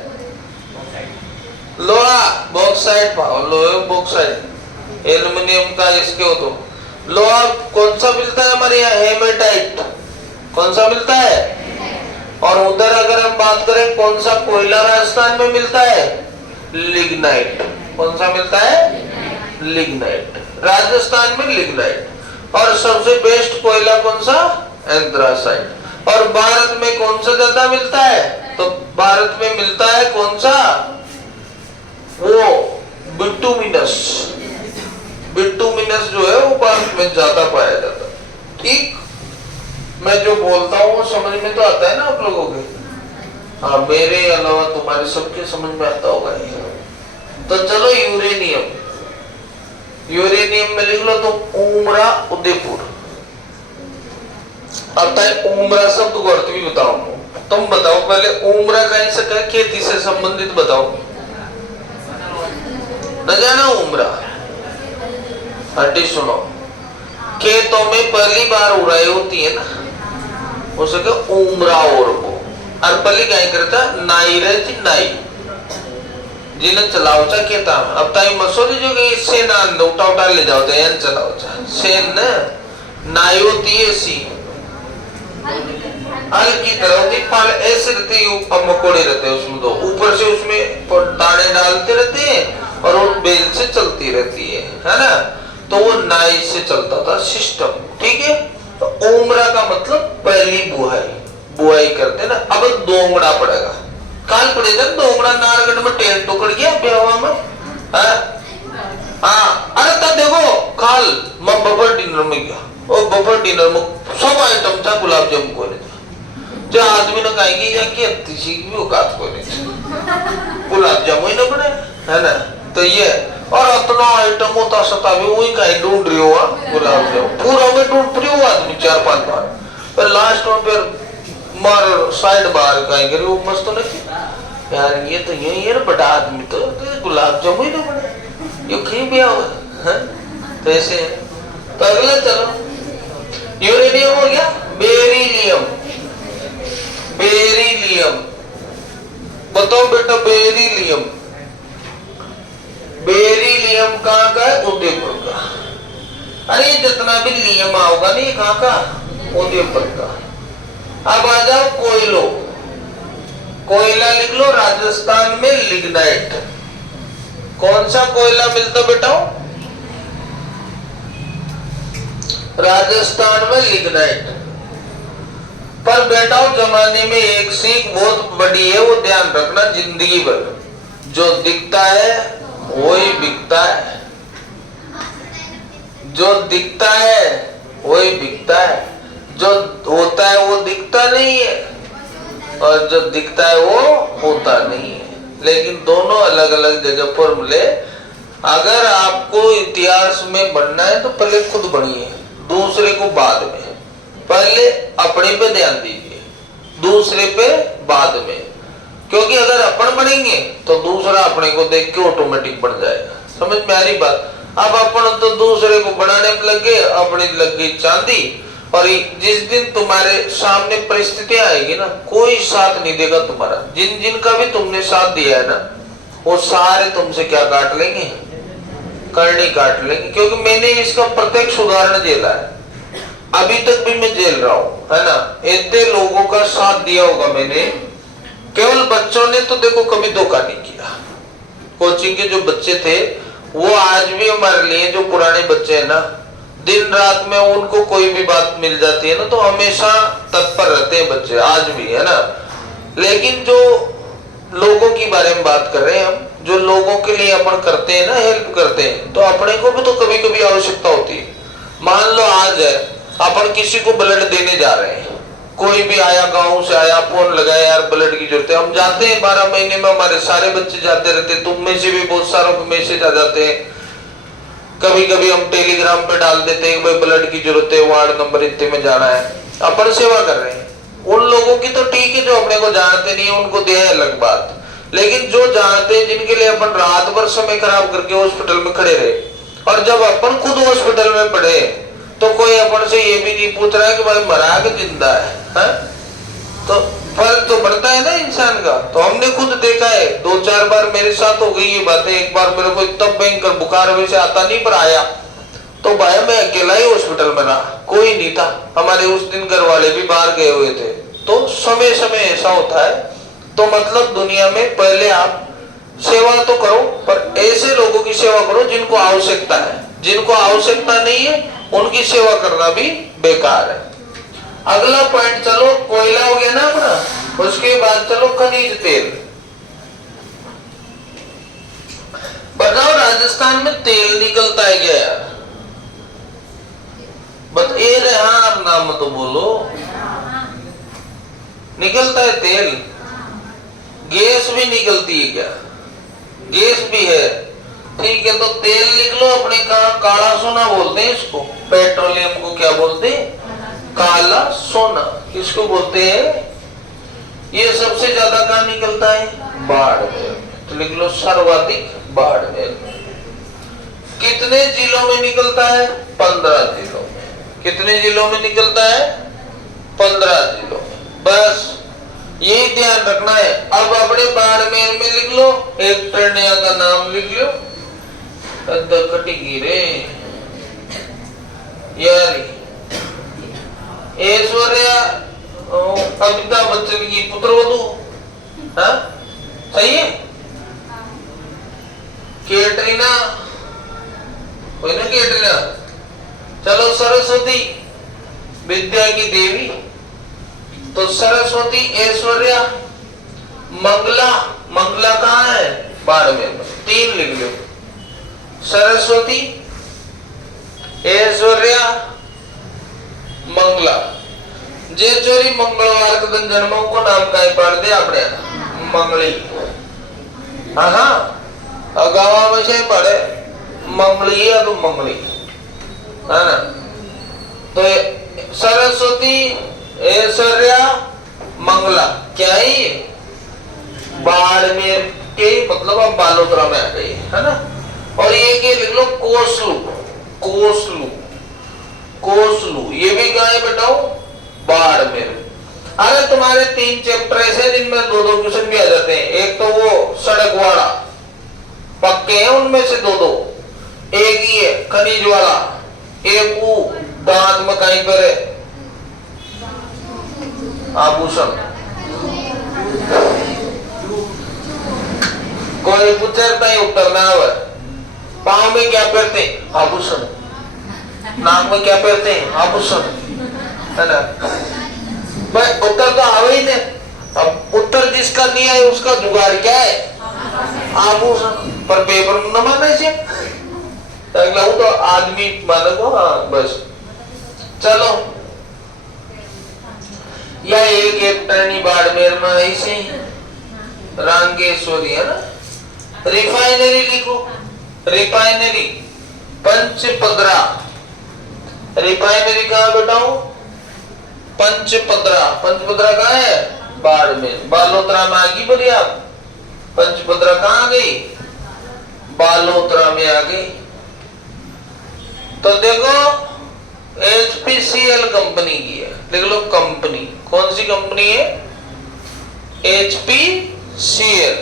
लोहा, बॉक्साइट पाओ, लोहे बॉक्साइट, एल्युमिनियम का इसके हो तो। लोहा कौन सा मिलता है हमारे यहाँ? हेमेटाइट। कौन सा मिलता है? और उधर अगर हम बात करें कौन सा कोयला राजस्थान में मिलता है? लिग्नाइट। कौन सा मिलता है? लिग्नाइट। राजस्थान में लिग्नाइट। और सबसे बेस्ट कोयला कौन सा? एंथ्रासाइट। और भारत में कौन सा ज्यादा मिलता है? तो भारत में मिलता है कौन सा? वो बिटुमिनस। बिटुमिनस जो है वो भारत में ज्यादा पाया जाता है। ठीक, मैं जो बोलता हूँ वो समझ में तो आता है ना आप लोगों के? हाँ, मेरे अलावा तुम्हारे सबके समझ में आता होगा ये। तो चलो यूरेनियम, यूरेनियम में लिख लो तो उमरा उदयपुर। अब उमरा शब्द को अर्थ भी बताओ। तुम बताओ पहले, उमरा कहीं से क्या खेती से संबंधित बताओ। न जाना उमरा? हड्डी सुनो, खेतों में पहली बार उड़ाई होती है ना, उसे क्या उमरा और को अरपली क्या करता? नाई रहती, नाई जिन्हें चलाओ चा खेता। अब ताई मसोरी जो कि इससे ना उठा उठा ले जाओ तो यह चलाओ चा सेन न नाई होती है सी हल्की तरह होती, पर ऐसे रहती है, मकोड़े रहते हैं उसमें, तो ऊपर से उसमें दाने डालते रहते हैं और वो बेल से चलती रहती है ना। तो वो नाई से चलता था सिस्टम। ठीक है, तो उमरा का मतलब पहली बुआई, बुआई करते ना। अब दोंगड़ा पड़ेगा, काल पड़ेगा दोंगड़ा। नारगढ़ में टेंट टुकड़ गया ब्याह में। हाँ, अरे तब देखो काल मैं बफर डिनर में गया, और बफर डिनर में सब आइटम था, गुलाब जामुन को नहीं था। जो आदमी ने कहेगी या कि अतिशी की औकात को नहीं थी, गुलाब जामुन न बने, है ना। तो ये और इतना आइटम होता सता भी वही कहीं ढूंढ रही हुआ गुलाब जामुन, पूरा में ढूंढ रही हुआ आदमी 4-5 बार, पर लास्ट में फिर मार साइड बार कहीं करी वो मस्त नहीं यार, ये तो यही है ना बड़ा आदमी, तो गुलाब जामुन ही ना बने, ये कहीं भी हुआ है। तो ऐसे तो अगला चलो, यूरेनियम हो गया। बेरिलियम, बेरिलियम बताओ बेटा, बेरिलियम, बेरिलियम कहाँ का है? उदयपुर का। अरे जितना भी लियम आओगा नहीं, कहाँ का? उदयपुर का। अब आ जाओ कोयलो, कोयला लिख लो, राजस्थान में लिग्नाइट। कौन सा कोयला मिलता बेटा? राजस्थान में लिग्नाइट। पर बेटा जमाने में एक सीख बहुत बड़ी है, वो ध्यान रखना जिंदगी भर, जो दिखता है वही बिकता है, जो दिखता है वही बिकता है, जो होता है वो दिखता नहीं है, और जो दिखता है वो होता नहीं है। लेकिन दोनों अलग अलग जगह पर मिले। अगर आपको इतिहास में बनना है तो पहले खुद बनिए, दूसरे को बाद में। पहले अपने पे ध्यान दीजिए, दूसरे पे बाद में, क्योंकि अगर अपन बनेंगे तो दूसरा अपने को देख के ऑटोमेटिक बन जाएगा। समझ में आ रही बात? अब अपन तो दूसरे को बनाने में लग गए, अपनी लग गई चांदी। और जिस दिन तुम्हारे सामने परिस्थितियां आएगी ना, कोई साथ नहीं देगा तुम्हारा। जिन जिन का भी तुमने साथ दिया है ना, वो सारे तुमसे क्या काट लेंगे? करनी काट लेंगे। क्योंकि मैंने इसका प्रत्यक्ष उदाहरण झेला है, अभी तक भी मैं झेल रहा हूँ, है ना। इतने लोगों का साथ दिया होगा मैंने, केवल बच्चों ने तो देखो कभी धोखा नहीं किया। कोचिंग के जो बच्चे थे वो आज भी हमारे लिए, जो पुराने बच्चे हैं ना, दिन रात में उनको कोई भी बात मिल जाती है ना तो हमेशा तत्पर रहते हैं बच्चे, आज भी, है ना। लेकिन जो लोगों की बारे में बात कर रहे हैं हम, जो लोगों के लिए अपन करते हैं ना, हेल्प करते हैं, तो अपने को भी तो कभी कभी आवश्यकता होती है। मान लो आज है अपन किसी को ब्लड देने जा रहे हैं, कोई भी आया, गांव से आया, फोन लगाया, यार ब्लड की जरूरत है, हम जाते हैं। 12 महीने में हमारे सारे बच्चे जाते रहते हैं, तुम में से भी बहुत सारों को मैसेज आ जाते हैं। कभी कभी हम टेलीग्राम पे डाल देते हैं भाई ब्लड की जरूरत है, वार्ड नंबर इतने में जाना है, अपन सेवा कर रहे हैं। उन लोगों की तो ठीक है, जो अपने को जानते नहीं है उनको दिया है अलग बात, लेकिन जो जानते हैं, जिनके लिए अपन रात भर समय खराब करके हॉस्पिटल में खड़े रहे, और जब अपन खुद हॉस्पिटल में पड़े तो कोई अपन से ये भी नहीं पूछ रहा है कि भाई मरा के जिंदा है? तो फर्क तो पड़ता है ना इंसान का। तो हमने खुद देखा है, 2-4 बार मेरे साथ हो गई ये बातें। एक बार मेरे को इतना भयंकर बुखार वैसे आता नहीं पर आया, तो भाई मैं अकेला ही हॉस्पिटल में रहा, कोई नहीं था। हमारे उस दिन घर वाले भी बाहर गए हुए थे। तो समय समय ऐसा होता है। तो मतलब दुनिया में पहले आप सेवा तो करो, पर ऐसे लोगों की सेवा करो जिनको आवश्यकता है। जिनको आवश्यकता नहीं है उनकी सेवा करना भी बेकार है। अगला पॉइंट चलो, कोयला हो गया ना अपना, उसके बाद चलो खनिज तेल। बताओ राजस्थान में तेल निकलता है क्या यार? बस ये रहे, हाँ नाम तो बोलो। निकलता है तेल? गैस भी निकलती है क्या? गैस भी है, ठीक है। तो तेल लिख लो अपने, कहा काला सोना बोलते हैं इसको, पेट्रोलियम को क्या बोलते हैं? काला सोना। किसको बोलते हैं? ये सबसे ज्यादा कहाँ निकलता है? बाड़मेर। तो लिख लो सर्वाधिक बाड़मेर। कितने जिलों में निकलता है? 15 जिलों में। कितने जिलों में निकलता है? 15 जिलों में। बस यही ध्यान रखना है। अब अपने बाड़मेर में लिख लो, एक टर्निया का नाम लिख लो, गिरे यार, ऐश्वर्या अमिताभ बच्चन की पुत्रवधू, हाँ सही है। कैटरीना, कोई ना कैटरीना। चलो सरस्वती, विद्या की देवी। तो सरस्वती, ऐश्वर्या, मंगला। मंगला कहाँ है? बाड़मेर में। 3 लिख लो, सरस्वती, ऐश्वर्या, मंगला। जे चोरी मंगलवार के दिन जन्मों को नाम का पढ़ दे अपने मंगली। हाँ गाँव में से पढ़े मंगली है तो मंगली, है ना। तो सरस्वती, ऐश्वर्या, मंगला क्या ही बाड़मेर के, मतलब अब बालोतरा में आ गई, है ना। और ये के लिख लो कोसलू। कोसलू, कोसलू ये भी कहाँ है बेटाओ? बाड़मेर। अरे तुम्हारे 3 चैप्टर ऐसे जिनमें 2-2 क्वेश्चन भी आ जाते हैं। एक तो वो सड़क वाला, पक्के हैं उनमें से 2-2। एक ही है खनिज वाला, एक वो दांत में कहीं पर है आभूषण। कोई पूछता ही उत्तर ना हो। पाँव में क्या पहनते हैं? आभूषण। नाक में क्या पहनते हैं? आभूषण, है ना। भाई उत्तर तो आवे ही नहीं। अब उत्तर जिसका नहीं आए उसका जुगाड़ क्या है? आभूषण। पर पेपर में न माने से तो आदमी माने को, हाँ बस। चलो या एक टर्नी बाड़मेर में ऐसे रांगेश्वरी, है ना। रिफाइनरी लिखो, रिफाइनरी पंचपदरा। रिफाइनरी कहाँ बेटाओ? पंचपदरा। पंचपदरा कहाँ है? बाड़मेर। बालोतरा में आ गई बोलिए आप। पंचपदरा कहाँ आ गई? बालोतरा में आ गई। तो देखो HPCL कंपनी की है, लिख लो कंपनी। कौन सी कंपनी है? HPCL।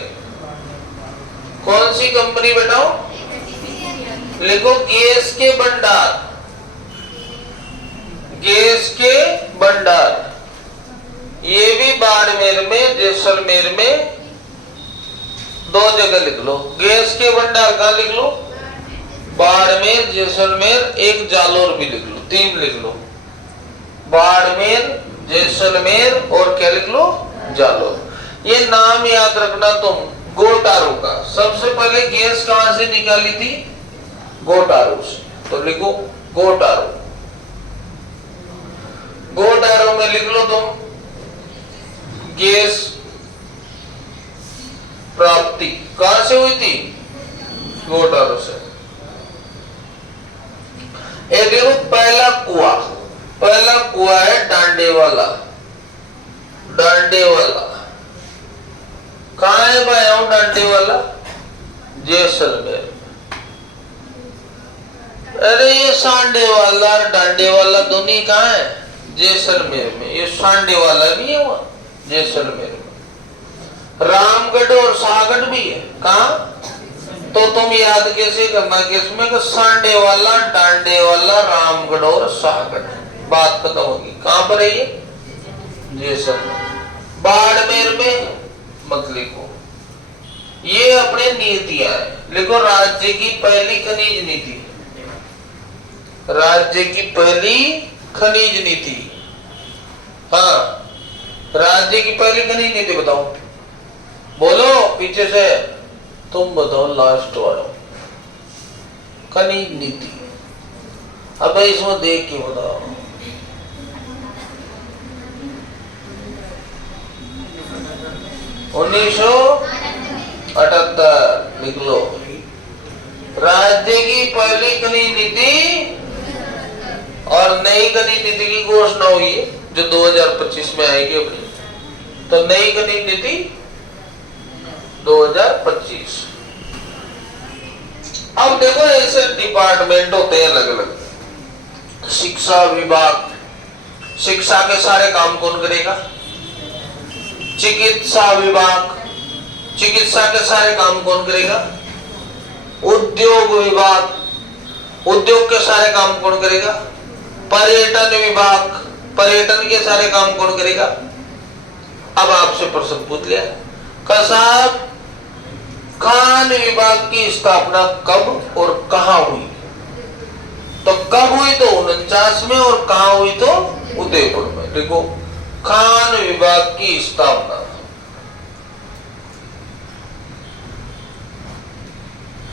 कौन सी कंपनी बेटाओ? लिखो गैस के भंडार। गैस के भंडार। ये भी बाड़मेर में, जैसलमेर में 2 जगह लिख लो। गैस के भंडार का लिख लो बाड़मेर, जैसलमेर, एक जालोर भी लिख लो। 3 लिख लो, बाड़मेर, जैसलमेर और क्या लिख लो? जालोर। ये नाम याद रखना तुम गोटारू का। सबसे पहले गैस कहां से निकाली थी? गोटारू से। तो लिखो गोटारू। गोटारू में लिख लो तुम गैस प्राप्ति कहां से हुई थी? गोटारू से। देखो पहला कुआं है डांडे वाला, डांडे वाला। कहाँ है भाई डांडे वाला? जैसलमेर। अरे ये सांडे वाला और डांडे वाला दोनों कहाँ है? जैसलमेर में। ये सांडे वाला भी है वहां जैसलमेर में। रामगढ़ और शाहगढ़ भी है। कहाँ? तो तुम याद कैसे करना कि इसमें कि सांडे वाला, डांडे वाला, रामगढ़ और शाहगढ़। बात खत्म होगी। कहाँ पर है ये? जैसलमेर। बाड़मेर में मत लिखो, ये अपने नीतियां है। लिखो राज्य की पहली खनिज नीति। राज्य की पहली खनिज नीति। हाँ, राज्य की पहली खनिज नीति बताओ। बोलो पीछे से, तुम बताओ लास्ट वाला। खनिज नीति। अब इसमें देख के बताओ। उन्नीस 1978 लिख लो। राज्य की पहली खनिज नीति और नई खनिज नीति की घोषणा हुई है जो 2025 में आएगी अपनी। तो नई खनिज नीति 2025। अब देखो ऐसे डिपार्टमेंट होते हैं अलग अलग। शिक्षा विभाग, शिक्षा के सारे काम कौन करेगा? चिकित्सा विभाग, चिकित्सा के सारे काम कौन करेगा? उद्योग विभाग, उद्योग के सारे काम कौन करेगा? पर्यटन विभाग, पर्यटन के सारे काम कौन करेगा? अब आपसे प्रश्न पूछ लिया का साहब, खान विभाग की स्थापना कब और कहां हुई? तो कब हुई? तो 49 में। और कहां हुई? तो उदयपुर में। देखो, खान विभाग की स्थापना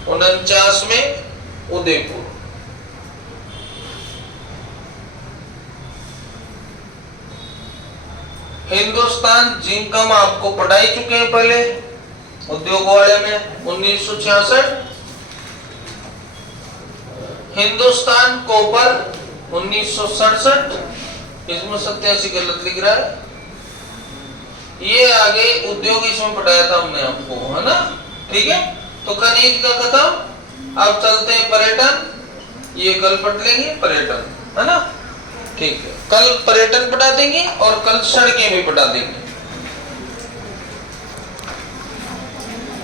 49 में उदयपुर। हिंदुस्तान जिंकम आपको पढ़ाई चुके हैं पहले उद्योग वाले में 1966। हिंदुस्तान कॉपर 1967। इसमें 87 गलत लिख रहा है। ये आगे उद्योग इसमें पढ़ाया था हमने आपको, है ना? ठीक है, तो खनिज का खत्म। अब चलते हैं पर्यटन। ये कल पढ़ लेंगे पर्यटन, है ना? ठीक है, कल पर्यटन पढ़ा देंगे और कल सड़कें भी पढ़ा देंगे।